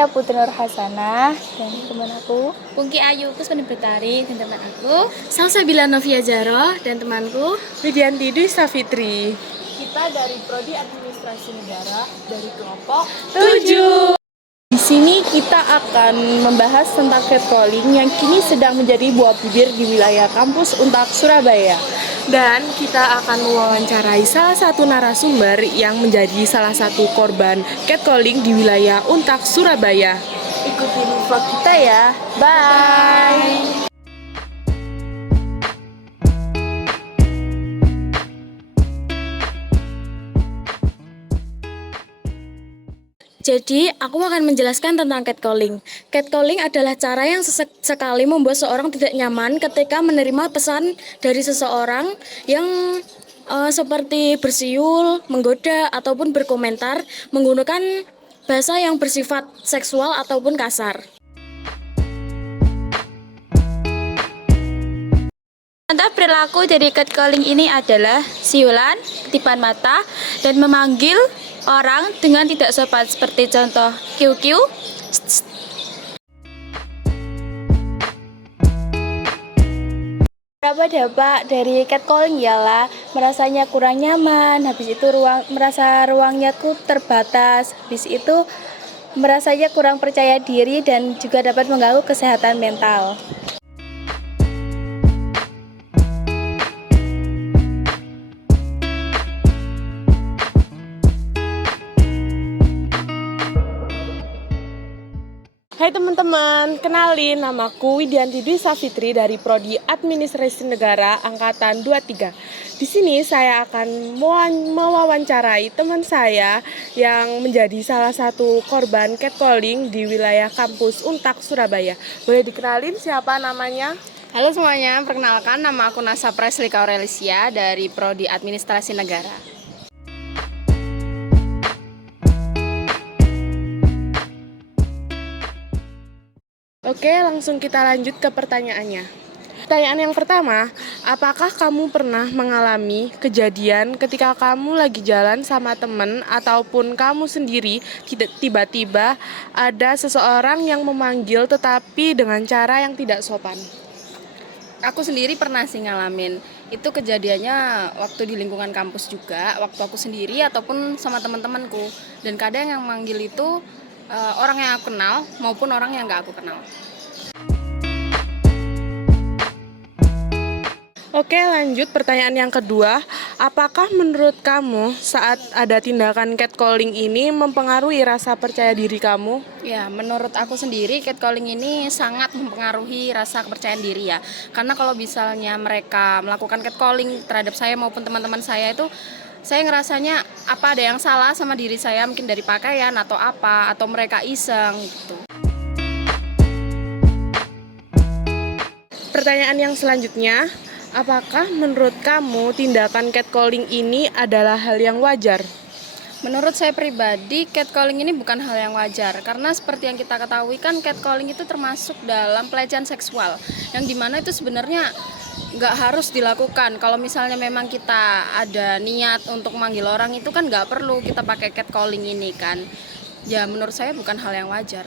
saya Putri Nur Hasanah dan teman aku. Pungki Ayu Kusmani Betari dan teman aku Salsabila Novia Jaro dan temanku Widianti Dwi Safitri. Kita dari Prodi Administrasi Negara dari kelompok 7. Di sini kita akan membahas tentang catcalling yang kini sedang menjadi buah bibir di wilayah kampus Untak Surabaya. Dan kita akan mewawancarai salah satu narasumber yang menjadi salah satu korban catcalling di wilayah Untak Surabaya. Ikutin vlog kita ya. Bye. Jadi, aku akan menjelaskan tentang catcalling. Catcalling adalah cara yang sekali membuat seorang tidak nyaman ketika menerima pesan dari seseorang yang seperti bersiul, menggoda, ataupun berkomentar menggunakan bahasa yang bersifat seksual ataupun kasar. Contoh perilaku dari catcalling ini adalah siulan, ketipan mata, dan memanggil orang dengan tidak sopan seperti contoh QQ. Berapa dampak dari catcalling ialah merasanya kurang nyaman, habis itu merasa ruangnya terbatas, habis itu merasanya kurang percaya diri dan juga dapat mengganggu kesehatan mental. Hai teman-teman, kenalin namaku Widianti Dwi Safitri dari Prodi Administrasi Negara Angkatan 23. Di sini saya akan mewawancarai teman saya yang menjadi salah satu korban catcalling di wilayah kampus Untak Surabaya. Boleh dikenalin siapa namanya? Halo semuanya, perkenalkan nama aku Nasa Preslika Aurelisia dari Prodi Administrasi Negara. Oke, langsung kita lanjut ke pertanyaannya. Pertanyaan yang pertama, apakah kamu pernah mengalami kejadian ketika kamu lagi jalan sama temen ataupun kamu sendiri tiba-tiba ada seseorang yang memanggil tetapi dengan cara yang tidak sopan? Aku sendiri pernah sih ngalamin. Itu kejadiannya waktu di lingkungan kampus juga, waktu aku sendiri ataupun sama teman-temanku. Dan kadang yang manggil itu orang yang aku kenal maupun orang yang gak aku kenal. Oke, lanjut pertanyaan yang kedua. Apakah menurut kamu saat ada tindakan catcalling ini mempengaruhi rasa percaya diri kamu? Ya, menurut aku sendiri catcalling ini sangat mempengaruhi rasa kepercayaan diri ya. Karena kalau misalnya mereka melakukan catcalling terhadap saya maupun teman-teman saya itu, saya ngerasanya apa ada yang salah sama diri saya, mungkin dari pakaian atau apa, atau mereka iseng gitu. Pertanyaan yang selanjutnya, apakah menurut kamu tindakan catcalling ini adalah hal yang wajar? Menurut saya pribadi, catcalling ini bukan hal yang wajar. Karena seperti yang kita ketahui kan catcalling itu termasuk dalam pelecehan seksual. Yang dimana itu sebenarnya nggak harus dilakukan. Kalau misalnya memang kita ada niat untuk manggil orang itu kan nggak perlu kita pakai catcalling ini kan. Ya menurut saya bukan hal yang wajar.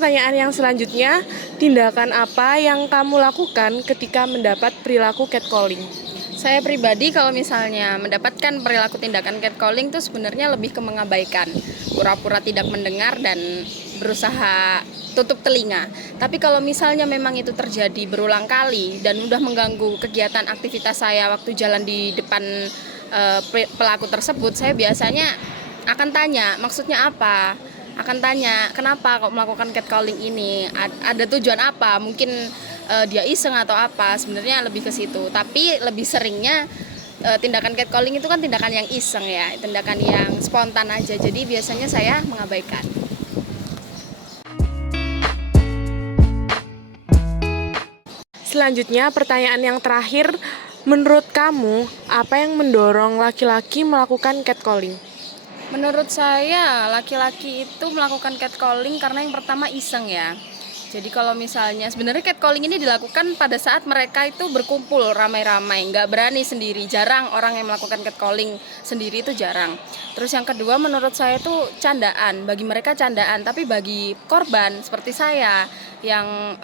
Pertanyaan yang selanjutnya, tindakan apa yang kamu lakukan ketika mendapat perilaku catcalling? Saya pribadi kalau misalnya mendapatkan perilaku tindakan catcalling itu sebenarnya lebih ke mengabaikan, pura-pura tidak mendengar dan berusaha tutup telinga. Tapi kalau misalnya memang itu terjadi berulang kali dan udah mengganggu kegiatan aktivitas saya waktu jalan di depan pelaku tersebut, saya biasanya akan tanya maksudnya apa. Akan tanya kenapa kok melakukan catcalling ini, ada tujuan apa, mungkin dia iseng atau apa, sebenarnya lebih ke situ. Tapi lebih seringnya tindakan catcalling itu kan tindakan yang iseng ya, tindakan yang spontan aja, jadi biasanya saya mengabaikan. Selanjutnya, pertanyaan yang terakhir, menurut kamu apa yang mendorong laki-laki melakukan catcalling? Menurut saya laki-laki itu melakukan catcalling karena yang pertama iseng ya. Jadi kalau misalnya sebenarnya catcalling ini dilakukan pada saat mereka itu berkumpul ramai-ramai, nggak berani sendiri. Jarang orang yang melakukan catcalling sendiri, itu jarang. Terus yang kedua menurut saya itu candaan. Bagi mereka candaan, tapi bagi korban seperti saya yang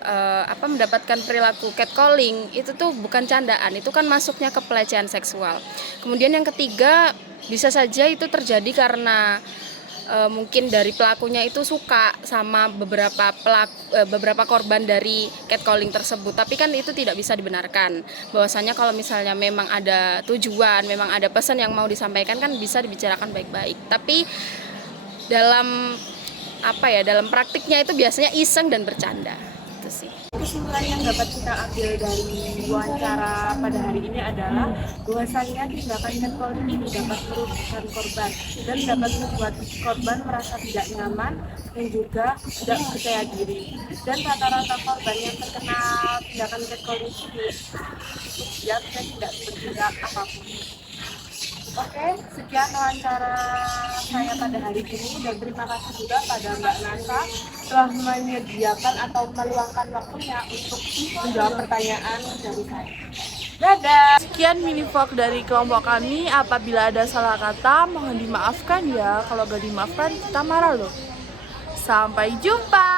mendapatkan perilaku catcalling itu tuh bukan candaan, itu kan masuknya ke pelecehan seksual. Kemudian yang ketiga, bisa saja itu terjadi karena mungkin dari pelakunya itu suka sama beberapa korban dari catcalling tersebut, tapi kan itu tidak bisa dibenarkan. Bahwasanya kalau misalnya memang ada tujuan, memang ada pesan yang mau disampaikan, kan bisa dibicarakan baik-baik. Tapi dalam dalam praktiknya itu biasanya iseng dan bercanda. Itu sih. Kesimpulan yang dapat kita ambil dari wawancara pada hari ini adalah bahwasanya tindakan catcalling ini dapat merugikan korban dan dapat membuat korban merasa tidak nyaman dan juga tidak percaya diri. Dan rata-rata korban yang terkena tindakan catcalling ini cukup diam dan tidak bertindak apapun. Oke, sekian wawancara saya pada hari ini dan terima kasih juga pada Mbak Nasa telah menyediakan atau meluangkan waktunya untuk menjawab pertanyaan dari saya. Dadah! Sekian mini vlog dari kelompok kami. Apabila ada salah kata, mohon dimaafkan ya. Kalau gak dimaafkan, kita marah loh. Sampai jumpa!